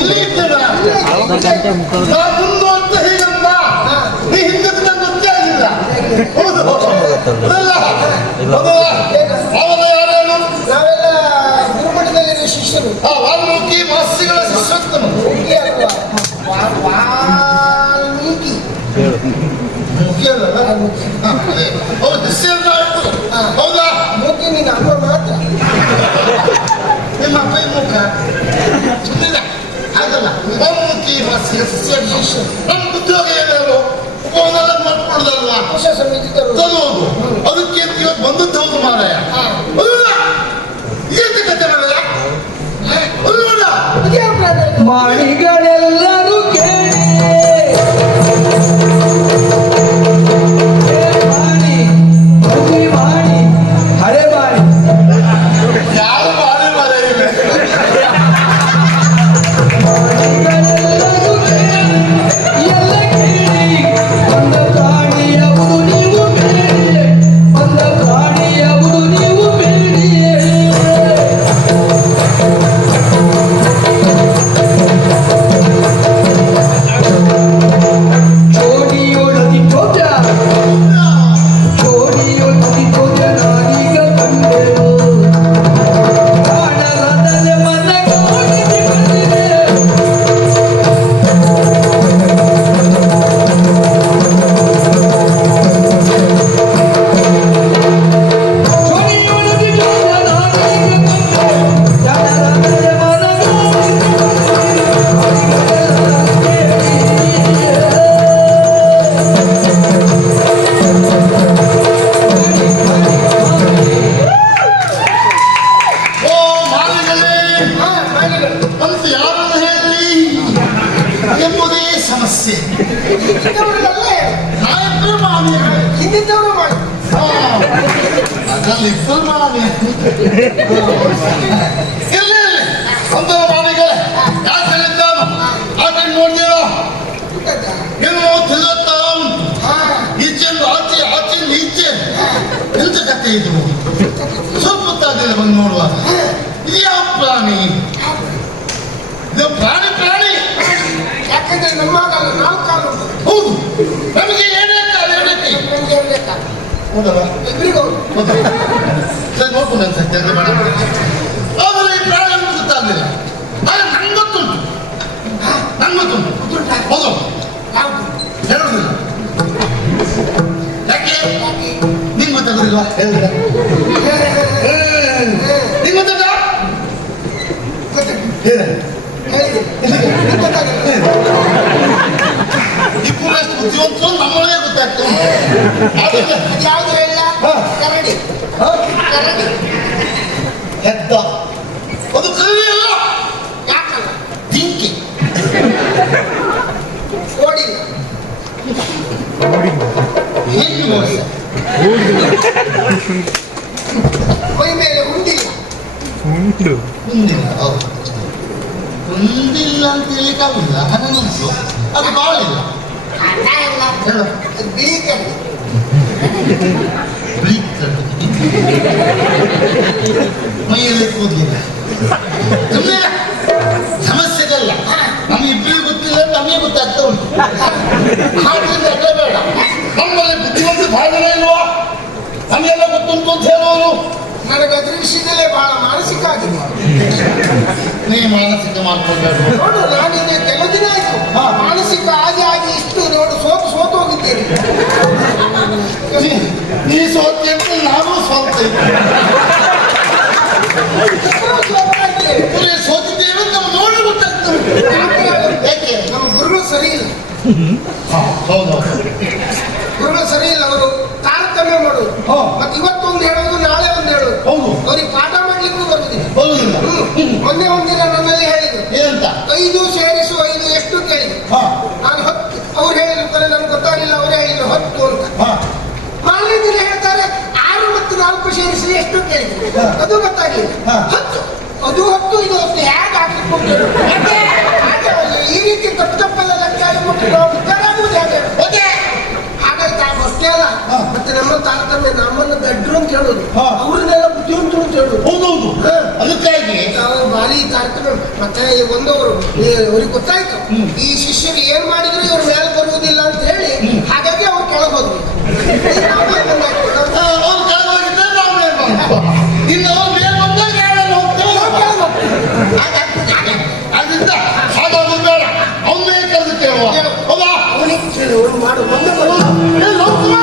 ಇಲ್ಲಿ ಇದ್ದೇನೆ ಮುಂದೆ ಅಂತ ಹೀಗಂತ ನೀ ಹಿಂದೆ ಗೊತ್ತೇ ಆಗಿಲ್ಲ. ಹೌದು ಯಾರೇನು ನಾವೆಲ್ಲ ಗುರುಮಠದಲ್ಲಿ ಶಿಷ್ಯರು. ವಾಲ್ಮೀಕಿ ಮಹರ್ಷಿಗಳ ಶಿಷ್ಯತ್ವನು ವಾಲ್ಮೀಕಿ ಹೌದಾ? ಮೂಕಿ ನಿನ್ನ ಅಮ್ಮ ಮಾತ್ರ. ನಿಮ್ಮ ಕೈ ಮುಖ ಹಾಗಲ್ಲ. ವಾಲ್ಮೀಕಿ ಮಹರ್ಷಿಯ ಶಿಷ್ಯ ನಮ್ಮ ಉದ್ಯೋಗ ಏನೇನು ಉಪವನೆಲ್ಲ ಮಾಡ್ಕೊಡ್ದಲ್ವ ತಗೋದು. ಅದಕ್ಕೆ ಇವತ್ತು ಬಂದದ್ದು ಹೌದು ಮಾರಾಯ. ಏನು ಕತೆ ಮಾಡಲ್ಲ ಮಾಣಿಗಳೆಲ್ಲರೂ ಕೇಳಿ ಮಾಡಿ ಹಳೆ ಮಾಡಿ ಯಾರು ಮಾಡಿ ಮಾರಾಯ ಎಲ್ಲ ಕೇಳಿ ಬಂದ ಪ್ರಾಣಿಯವುದು ನೀವು ಬೇಡಿ ಬಂದ ಪ್ರಾಣಿಯವುದು ನೀವು ಬೇಡಿ ಜೋಡಿಯೊಳದಿ ಚೋಟ ಜೋಡಿಯೊಳದಿ ಚೋಟ ನಾನೀಗ ಕಂಡೆನು ಕಾಣಲಾದರೆ ಮನ ಗೋಡಿಗೆ ಬಂದಿದೆ ಜೋಡಿಯೊಳದಿ ಚೋಟ ನಾನೀಗ ಕಂಡೆನು ಕಾಣಲಾದರೆ ಮನ ಓ ಮಾಲಿಗಳೇ ಅಂತ ಯಾರನ್ನು ಹೇಳಿ ಎಂಬುದೇ ಸಮಸ್ಯೆ. ನಾವಿಬ್ಬರು ಮಾಮಿ ಹಿಂದಿದ್ದವರು ಮಾಡಿ ಅದರಲ್ಲಿ ಇಬ್ಬರು ಮಾಮಿ ಇಲ್ಲಿ ಒಂದರ ಮಾಮಿಗಳೇ ಯಾಕೆ ಹೇಳಿದ್ದಾನು ಆ ಕಡೆ ನೋಡ್ತೀರೋ ಏನು ತಿರುಗುತ್ತಾ ಈಚೆಂದು ಆಚೆ ಆಚೆಯಿಂದ ಈಚೆ ಎಂತ ಕತೆ ಇದು ಸ್ವಲ್ಪ ಹೊತ್ತಾಗಿದೆ ಬಂದು ನೋಡುವಾಗ ಇದು ಯಾವ ಪ್ರಾಣಿ? ಇದು ಪ್ರಾಣಿ ಪ್ರಾಣಿ ಯಾಕಂದ್ರೆ ನಮ್ಮ ಕಾಲ ನಾವು ಕಾಲು ಹೌದು. ನಮಗೆ ಏನೇ ಕಾಲ ಏನಕ್ಕೆ ಹೌದಲ್ಲ ಇಬ್ಬರಿಗೂ ಸರಿ ನೋಡ್ಕೊಂಡು ಅನ್ಸುತ್ತೆ ಅಂತ ಬೇಡ. ಆದರೆ ಈ ಪ್ರಾಣಿ ಅಂತ ಗೊತ್ತಾಗ್ಲಿಲ್ಲ. ಆದರೆ ನಂಗೆ ಗೊತ್ತುಂಟು ಹೌದು ಹೇಳುವುದಿಲ್ಲ. ಯಾಕೆ ನಿಂಗೆ ಗೊತ್ತಾಗೋದಿಲ್ವಾ? ಹೇಳಿಲ್ಲ ನಿಂಗೆ ಗೊತ್ತುಂಟ ಇಬ್ಬರು ಎಷ್ಟು ಬುದ್ಧಿವಂತರು ನಮ್ಮೊಳಗೆ ಗೊತ್ತಾಗ್ತದೆ. ಯಾವ್ದು ಹೇಳ ಕರಡಿ ಕರಡಿ ಹೆದ್ದ ಅದು ಕರಡಿ ಅಲ್ಲ, ಯಾಕಲ್ಲ ಜಿಂಕೆ. ಓಡಿ ಹೆಣ್ಣು ಮೋಸ ಮೈ ಮೇಲೆ ಉಂಡಿಲ್ಲ ಮುಂದಿಲ್ಲ. ಹೌದು ಮುಂದಿಲ್ಲ ಅಂತ ಹೇಳಿಕ್ಕಾಗುದಿಲ್ಲ. ಹಣ್ಣು ಅದು ಬಾಳಿಲ್ಲ. ಅಣ್ಣ ಇಲ್ಲ ಹೇಳು ಅದು ಬಿಳಿ ಕರಡಿ ಮೈಯಲ್ಲಿ ಕೂದಲಿಲ್ಲ. ಸುಮ್ಮನೆ ಸಮಸ್ಯೆಗಲ್ಲ. ನಮ್ಮಿಬ್ಬರಿಗೂ ಗೊತ್ತಿಲ್ಲ, ನಮಗೆ ಗೊತ್ತಾಗ್ತಾ ಉಂಟು. ಹಾಗೆ ಬೇಡ. ನಮ್ಮಲ್ಲಿ ಬುದ್ಧಿವಂತ ಭಾಗನ ಇಲ್ವಾ? ನಮಗೆಲ್ಲ ಗೊತ್ತುಂಟು ಅಂತ ಹೇಳೋರು. ನನಗೆ ಅದ್ರ ವಿಷಯದಲ್ಲೇ ಬಹಳ ಮಾನಸಿಕ ಆಗಿದೆ. ನೀ ಮಾನಸಿಕ ಮಾಡ್ಕೊಳ್ಬೇಕು. ನೋಡು ನಾನೀಗ ಕೆಲವು ದಿನ ಆಯ್ತು ಮಾನಸಿಕ ಆಗಿ ಇಷ್ಟು ನೋಡು ಸೋತು ಹೋಗಿದ್ದೇನೆ. ನೀ ಸೋತಿ ಅಂತ ನಾನು ಸೋತೆ. ಸೋತಿದ್ದೇವೆ ಅಂತ ನೋಡಿ ಗೊತ್ತಾಗ್ತದೆ. ಯಾಕೆ ನಮ್ಮ ಗುರುಗಳು ಸರಿ ಇಲ್ಲ. ಹೌದು ಗುರುಗಳು ಸರಿ ಇಲ್ಲ. ಅವರು ತಾರತಮ್ಯ ಮಾಡೋದು. ಮತ್ತೆ ಇವತ್ತೊಂದು ಹೇಳೋದು ನಾಳೆ ಒಂದು ಹೇಳೋದು. ಹೌದು ಅವ್ರಿಗೆ ಪಾಠ ಮಾಡ್ಲಿಕ್ಕೂ ಬರುದಿಲ್ಲ. ಬರುವುದಿಲ್ಲ. ಮೊನ್ನೆ ಒಂದಿನ ನನ್ನಲ್ಲಿ ಹೇಳಿದ್ರು ಏನಂತ 5 ಸೇರಿಸು 5 ಎಷ್ಟು ಕೇಳಿದ್ರು. ನಾನು 10 ಅವ್ರು ಹೇಳಿದ್ರು ನನಗೆ ಗೊತ್ತಾಗಲಿಲ್ಲ. ಅವರೇ ಹೇಳಿದ್ರು 10 ಅಂತ. ಮಾರನೇ ದಿನ ಹೇಳ್ತಾರೆ 6 ಮತ್ತು 4 ಸೇರಿಸಿ ಎಷ್ಟು ಕೇಳಿದ್ರು. ಅದು ಗೊತ್ತಾಗಲಿಲ್ಲ. 10 ಅದು 10 ಇದು 10 ಹೇಗೆ ಹಾಕಿಕೊಂಡು ಈ ರೀತಿ ತಪ್ಪೆಲ್ಲ ಲೆಕ್ಕ ಆಗಿಬಿಟ್ಟು ನಾವು ಗೊತ್ತಾಗುವುದು ಹೇಗೆ ಹಾಗಾಯ್ತು. ಆ ಅಷ್ಟೇ ಅಲ್ಲ ಮತ್ತೆ ನಮ್ಮ ತಾರತಮ್ಯ ನಮ್ಮನ್ನು ಗಡ್ರು ಅಂತ ಹೇಳೋದು, ಅವ್ರನ್ನೆಲ್ಲ ಬುದ್ಧಿವಂತರು ಅಂತ ಹೇಳೋದು. ಹೌದೌದು. ಅದಕ್ಕಾಗಿ ಮತ್ತೆ ಈ ಬಂದವರು ಅವ್ರಿಗೆ ಗೊತ್ತಾಯ್ತು ಈ ಶಿಷ್ಯರು ಏನ್ ಮಾಡಿದ್ರು ಇವ್ರ ಮೇಲೆ ಬರುವುದಿಲ್ಲ ಅಂತ ಹೇಳಿ ಹಾಗಾಗಿ ಅವ್ರು ಕೆಳಗೆ ಹೋದ್ರು ಅವ್ರು ಕೆಳಗೋಗಿದ್ದರೆ ನಾವು ಮೇಲೆ ಬಂದ್ವು. ಇನ್ನು ಅವ್ರು ಮೇಲೆ ಬಂದಾಗ ನಾವೆಲ್ಲ ಹೋಗ್ತೇವೆ. ಅದರಿಂದ ಹಾಗಾದ್ರು ಬೇಡ, ಅವನ್ನೇ ಕರೆದು ಕೇಳುವ. ಹೌದಾ? ಅವನಿಗೆ ಕೇಳು ಮಾಡು ಬಂದ ಏ ಲೋಕಮ್ಮ!